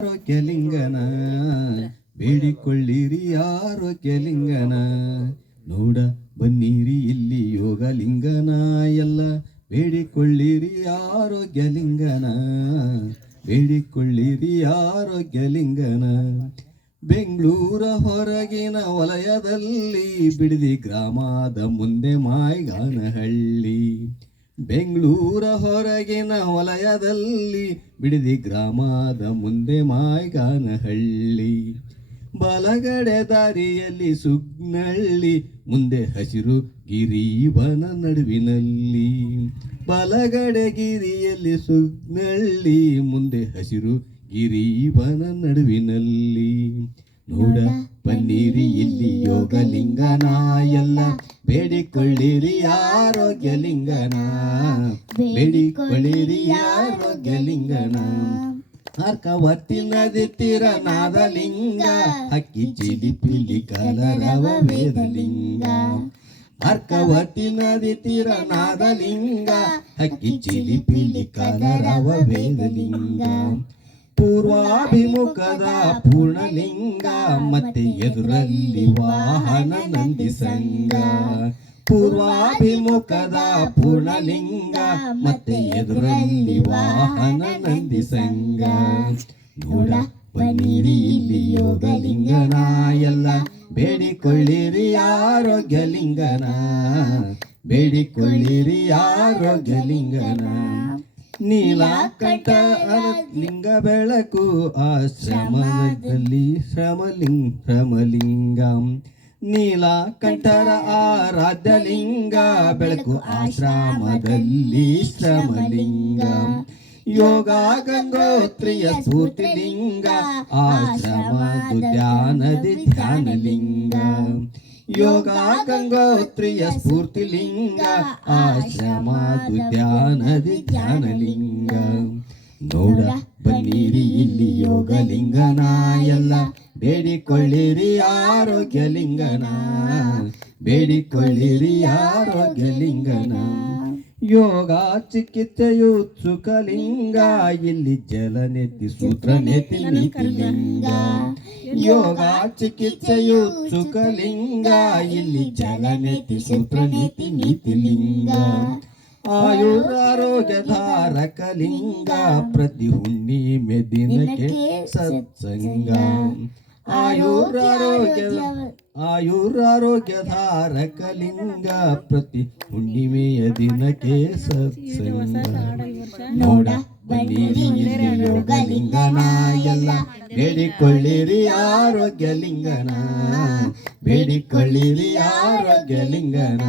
ಆರೋಗ್ಯಲಿಂಗನ ಬೇಡಿಕೊಳ್ಳಿರಿ ಆರೋಗ್ಯಲಿಂಗನ ನೋಡ ಬನ್ನಿರಿ ಇಲ್ಲಿ ಯೋಗಲಿಂಗನ ಎಲ್ಲ ಬೇಡಿಕೊಳ್ಳಿರಿ ಆರೋಗ್ಯಲಿಂಗನ ಬೇಡಿಕೊಳ್ಳಿರಿ ಆರೋಗ್ಯಲಿಂಗನ ಬೆಂಗಳೂರ ಹೊರಗಿನ ವಲಯದಲ್ಲಿ ಬಿಡದಿ ಗ್ರಾಮದ ಮುಂದೆ ಮಾಯಗಾನಹಳ್ಳಿ ಬೆಂಗಳೂರ ಹೊರಗಿನ ವಲಯದಲ್ಲಿ ಬಿಡದಿ ಗ್ರಾಮದ ಮುಂದೆ ಮಾಯಗಾನಹಳ್ಳಿ ಬಲಗಡೆ ದಾರಿಯಲ್ಲಿ ಸುಗ್ನಳ್ಳಿ ಮುಂದೆ ಹಸಿರು ಗಿರಿವನ ನಡುವಿನಲ್ಲಿ ಬಲಗಡೆ ಗಿರಿಯಲ್ಲಿ ಸುಗ್ನಳ್ಳಿ ಮುಂದೆ ಹಸಿರು ಗಿರಿವನ ನಡುವಿನಲ್ಲಿ ನೋಡ ಬನ್ನಿರಿ ಇಲ್ಲಿ ಯೋಗಲಿಂಗನ ಎಲ್ಲ ಬೇಡಿಕೊಳ್ಳಿರಿ ಆರೋಗ್ಯಲಿಂಗನ ಬೇಡಿಕೊಳ್ಳಿರಿ ಆರೋಗ್ಯಲಿಂಗನ ಅರ್ಕವರ್ತಿ ನದಿ ತೀರ ನಾದಲಿಂಗ ಹಕ್ಕಿ ಚಿಲಿಪಿಲಿ ಕಲರವ ವೇದಲಿಂಗ ಅರ್ಕವರ್ತಿ ನದಿ ತೀರ ನಾದಲಿಂಗ ಹಕ್ಕಿ ಚಿಲಿಪಿಲಿ ಕಲರವ ವೇದಲಿಂಗ ಪೂರ್ವಾಭಿಮುಖದ ಪೂರ್ಣಲಿಂಗ ಮತ್ತೆ ಎದುರಲ್ಲಿ ವಾಹನ ನಂದಿಸಂಗ ಪೂರ್ವಾಭಿಮುಖದ ಪೂರ್ಣಲಿಂಗ ಮತ್ತೆ ಎದುರಲ್ಲಿ ವಾಹನ ನಂದಿಸಂಗ ನೋಡ ಬನ್ನಿರಿ ಇಲ್ಲಿ ಯೋಗಲಿಂಗನ ಎಲ್ಲ ಬೇಡಿಕೊಳ್ಳಿರಿ ಆರೋಗ್ಯಲಿಂಗನ ಬೇಡಿಕೊಳ್ಳಿರಿ ಆರೋಗ್ಯಲಿಂಗನ ನೀಲಕಂಠ ಲಿಂಗ ಬೆಳಕು ಆಶ್ರಮದಲ್ಲಿ ಶ್ರಮಲಿಂಗ ನೀಲಕಂಠರ ಆರಾಧ್ಯಲಿಂಗ ಬೆಳಕು ಆಶ್ರಮದಲ್ಲಿ ಶ್ರಮಲಿಂಗ ಯೋಗ ಗಂಗೋತ್ರಿಯ ಸ್ಫೂರ್ತಿಲಿಂಗ ಆಶ್ರಮದು ಧ್ಯಾನದಿ ಧ್ಯಾನಲಿಂಗ ಯೋಗ ಗಂಗೋತ್ರಿಯ ಸ್ಫೂರ್ತಿಲಿಂಗ ಆಶ್ರಮದು ಧ್ಯಾನದಿ ಧ್ಯಾನಲಿಂಗ ನೋಡ ಬನ್ನಿರಿ ಇಲ್ಲಿ ಯೋಗಲಿಂಗನ ಎಲ್ಲ ಬೇಡಿಕೊಳ್ಳಿರಿ ಆರೋಗ್ಯಲಿಂಗನ ಬೇಡಿಕೊಳ್ಳಿರಿ ಆರೋಗ್ಯಲಿಂಗನ ಯೋಗ ಚಿಕಿತ್ಸೆಯು ಸುಖಲಿಂಗ ಇಲ್ಲಿ ಜಲನೆತ್ತಿ ಸೂತ್ರನೆತ್ತಿ ನೀತಿಲಿಂಗ ಯೋಗ ಚಿಕಿತ್ಸೆಯು ಸುಖಲಿಂಗ ಇಲ್ಲಿ ಜಲನೆತ್ತಿ ಸೂತ್ರನೆತ್ತಿ ನೀತಿಲಿಂಗ ಆಯುರಾರೋಗ್ಯಧಾರಕಲಿಂಗ ಪ್ರತಿ ಹುಣ್ಣಿಮೆ ದಿನಕ್ಕೆ ಸತ್ಸಂಗ ಆಯುರಾರೋಗ್ಯಧಾರಕಲಿಂಗ ಪ್ರತಿ ಹುಣ್ಣಿಮೆಯ ದಿನಕ್ಕೆ ಸತ್ಸಂಗ ನೋಡ ಬನ್ನಿರಿ ಇಲ್ಲಿ ಯೋಗಲಿಂಗನ ಎಲ್ಲ ಬೇಡಿಕೊಳ್ಳಿರಿ ಆರೋಗ್ಯಲಿಂಗನ ಬೇಡಿಕೊಳ್ಳಿರಿ ಆರೋಗ್ಯಲಿಂಗನ